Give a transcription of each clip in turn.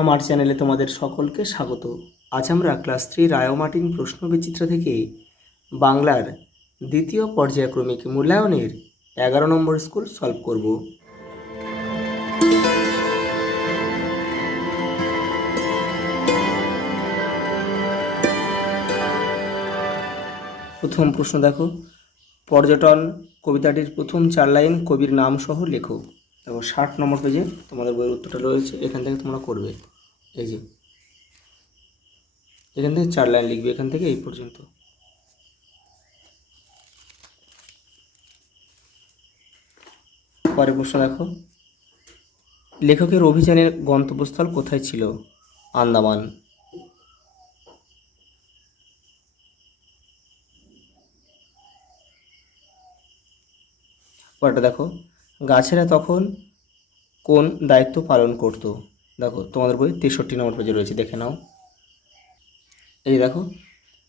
আমার চ্যানেলে তোমাদের সকলকে স্বাগত। আজ আমরা ক্লাস 3 রায়োমার্টিন প্রশ্নবিচিত্রা থেকে বাংলার দ্বিতীয় পর্যায়ক্রমিক মূল্যায়নের 11 নম্বর স্কুল সলভ করব। প্রথম প্রশ্ন দেখো, পর্যটন কবিতাটির প্রথম 4 লাইন কবির নাম সহ লেখো। দেখো 60 নম্বর পেজে তোমাদের বইয়ের উত্তরটা রয়েছে, এখান থেকে তোমরা করবে। এই যে এখান থেকে 4 লাইন লিখবে, এখান থেকে এই পর্যন্ত। পরের প্রশ্ন দেখো, লেখকের অভিযানের গন্তব্যস্থল কোথায় ছিল? আন্দামান। পরেরটা দেখো, গাছেরা তখন কোন দায়িত্ব পালন করত? দেখো তোমাদের বই 63 নম্বর পেজে রয়েছে, দেখে নাও। এই দেখো,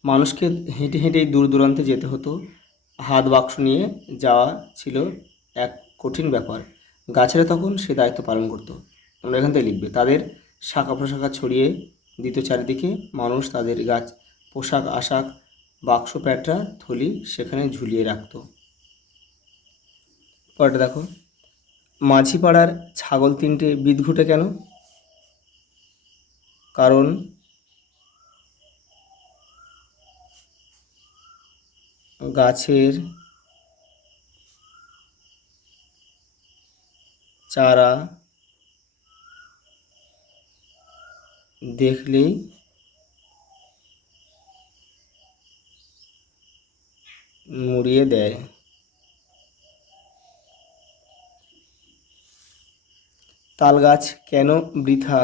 মানুষকে হেঁটে হেঁটেই দূর দূরান্তে যেতে হতো, হাত বাক্স নিয়ে যাওয়া ছিল এক কঠিন ব্যাপার। গাছেরা তখন সে দায়িত্ব পালন করত। তোমরা এখান থেকে লিখবে, তাদের শাখা প্রশাখা ছড়িয়ে দিত চারিদিকে, মানুষ তাদের গাছ পোশাক আশাক বাক্স প্যাটরা থলি সেখানে ঝুলিয়ে রাখত। পরেরটা দেখো, মাঝিপাড়ার ছাগল 3টে বিদঘুটে কেন? কারণ গাছের চারা দেখলেই মুড়িয়ে দেয়। তাল গাছ কেন বৃথা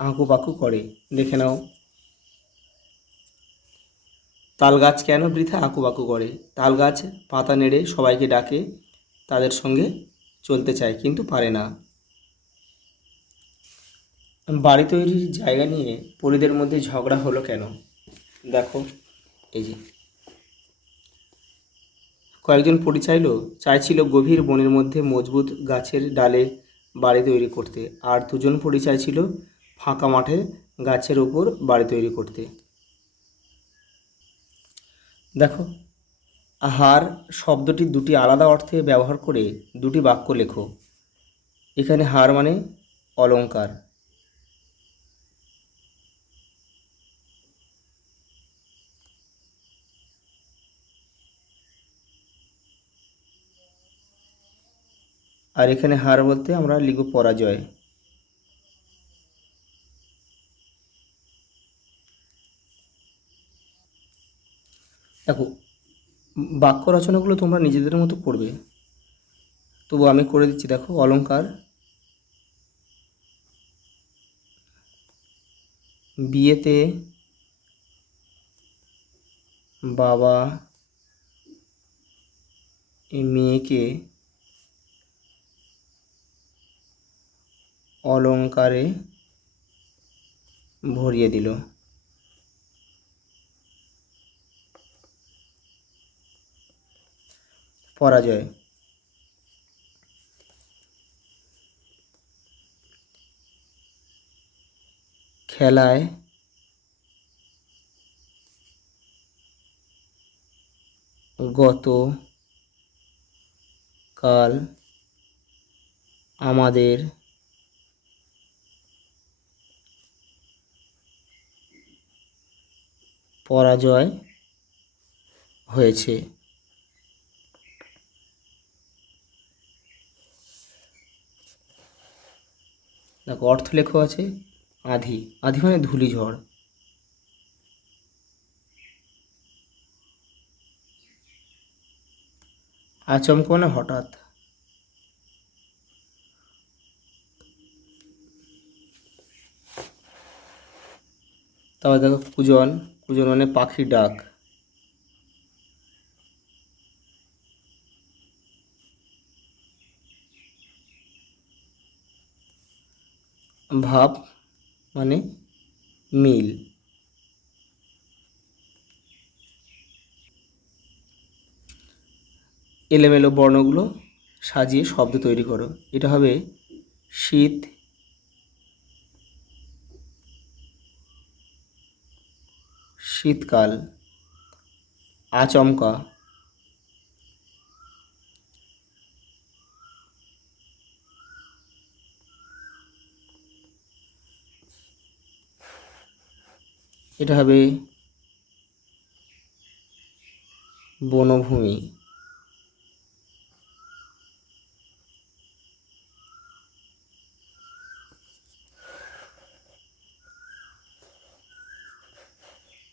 আঁকুপাকু করে? দেখে নাও। তাল গাছ কেন বৃথা আঁকুপাকু করে? তাল গাছ পাতা নেড়ে সবাইকে ডাকে, তাদের সঙ্গে চলতে চায় কিন্তু পারে না। বাড়ি তৈরির জায়গা নিয়ে পরিদের মধ্যে ঝগড়া হলো কেন? দেখো এই যে, কয়েকজন পরি চাইছিল গভীর বনের মধ্যে মজবুত গাছের ডালে বাড়ি তৈরি করতে, আর দুজন পরি চাইছিল ফাঁকা মাঠে গাছের ওপর বাড়ি তৈরি করতে। দেখো, হার শব্দটি দুটি আলাদা অর্থে ব্যবহার করে দুটি বাক্য লেখো। এখানে হার মানে অলংকার, আর এখানে হার বলতে আমরা লিখব পরাজয়। দেখো, বাক্য রচনাগুলো তোমরা নিজেদের মতো করবে, তবু আমি করে দিচ্ছি। দেখো, অলংকার, বিয়েতে বাবা মেয়েকে অলংকারে ভরিয়ে দিল। পরাজয়, খেলায় গত কাল আমাদের পরাজয় হয়েছে। দেখো, অর্থ লেখা আছে আধি, আধি মানে ধূলিঝড়। আচমকা মানে হঠাৎ। তারপর দেখো, কুজন, কুজন মানে পাখির ডাক। ভাব মানে মিল। এলোমেলো বর্ণগুলো সাজিয়ে শব্দ তৈরি করো। এটা হবে শীত শীতকাল, আচমকা, এটা হবে বনভূমি,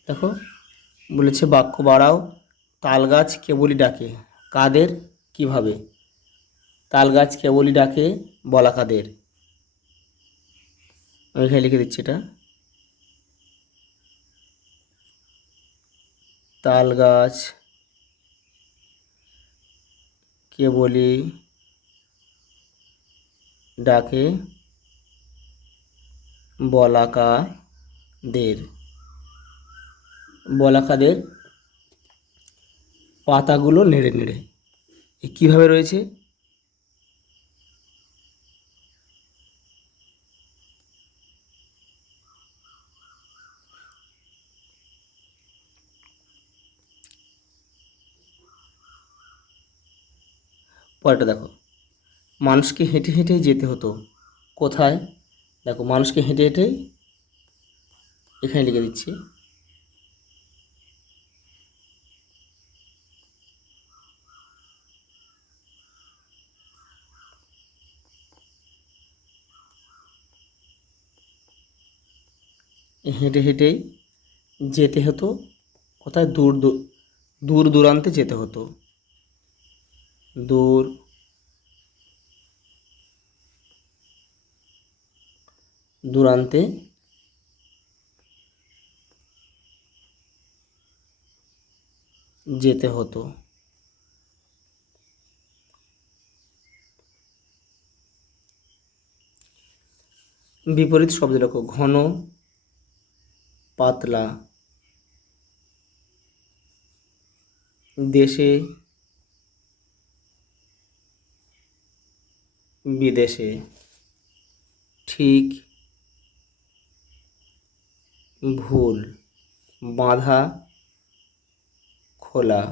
দেখো বলেছে বাক্য বাড়াও। তাল গাছ কেবলই ডাকে, কাদের, কিভাবে? তাল গাছ কেবলই ডাকে, বলা কাদের? আমি এখানে লিখে দিচ্ছি এটা। তাল গাছ কেবলই ডাকে, বলাকাদের। বলাকাদের পাতাগুলো নেড়ে নেড়ে। এ কীভাবে রয়েছে? পরেরটা দেখো, মানুষকে হেঁটে হেঁটেই যেতে হতো, কোথায়? দেখো মানুষকে হেঁটে হেঁটেই, এখানে লিখে দিচ্ছি। হেঁটে হেঁটেই যেতে হতো কোথায়? দূর দূরান্তে যেতে হতো, দূর দূরান্তে যেতে হতো। বিপরীত শব্দ লেখো, ঘন, পাতলা, দেশে, বিদেশে, ঠিক, ভুল, বাঁধা, খোলা।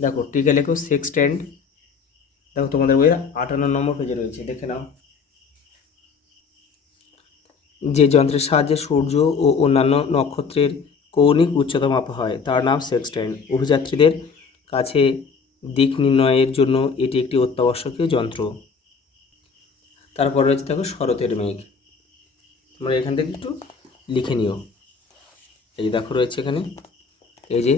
দেখো টিকে লেখো সেক্সটেন্ড। দেখো তোমাদের বইয়ের 58 নম্বর পেজে রয়েছে, দেখে নাও। যে যন্ত্রের সাহায্যে সূর্য ও অন্যান্য নক্ষত্রের কৌণিক উচ্চতা মাপা হয় তার নাম সেক্সটেন্ড। অভিযাত্রীদের কাছে দিক নির্ণয়ের জন্য এটি একটি অত্যাবশ্যকীয় যন্ত্র। তারপর রয়েছে দেখো শরতের মেঘ। তোমরা এখান থেকে একটু লিখে নিও। এই দেখো রয়েছে এখানে, এই যে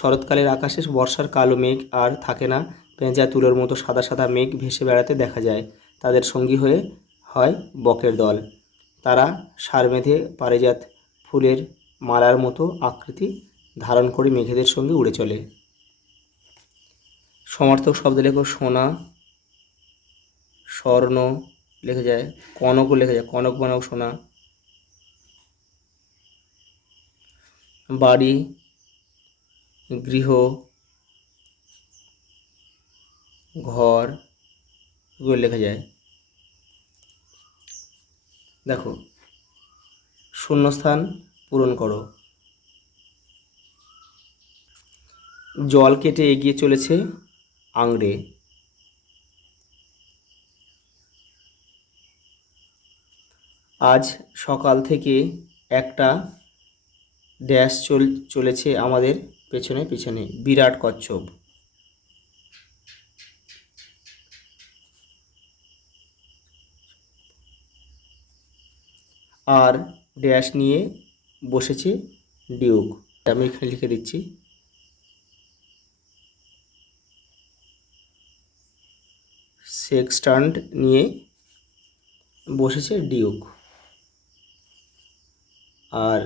শরৎকালের আকাশে বর্ষার কালো মেঘ আর থাকে না, পেঁচা তুলোর মতো সাদা সাদা মেঘ ভেসে বেড়াতে দেখা যায়। তাদের সঙ্গী হয় বকের দল। তারা সার বেঁধে পারিজাত ফুলের মালার মতো আকৃতি ধারণ করে মেঘেদের সঙ্গে উড়ে চলে। সমার্থক শব্দ লেখো, সোনা, স্বর্ণ লেখা যায়, কনকও লেখা যায়, কনক বানাও সোনা। বাড়ি, গৃহ, ঘর এগুলো লেখা যায়। দেখো শূন্যস্থান পূরণ করো। জল কেটে এগিয়ে চলেছে আংড়ে। আজ সকাল থেকে একটা ড্যাশ চলেছে আমাদের পেছনে পেছনে, বিরাট কচ্ছপ। আর ড্যাশ নিয়ে বসেছে ডিউক। আমি এখানে লিখে দিচ্ছি। সেক্সট্যান্ড নিয়ে বসেছে ডিউক। আর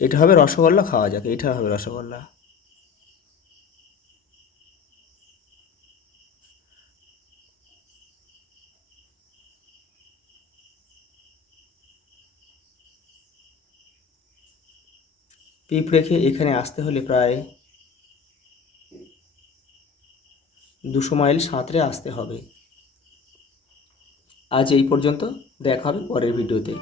এটা হবে রসগোল্লা, খাওয়া যাক, এটা হবে রসগোল্লা। পিপ রেখে এখানে আসতে হলে প্রায় 200 মাইল সাঁতরে আসতে হবে। আজ এই পর্যন্ত, দেখা হবে পরের ভিডিওতে।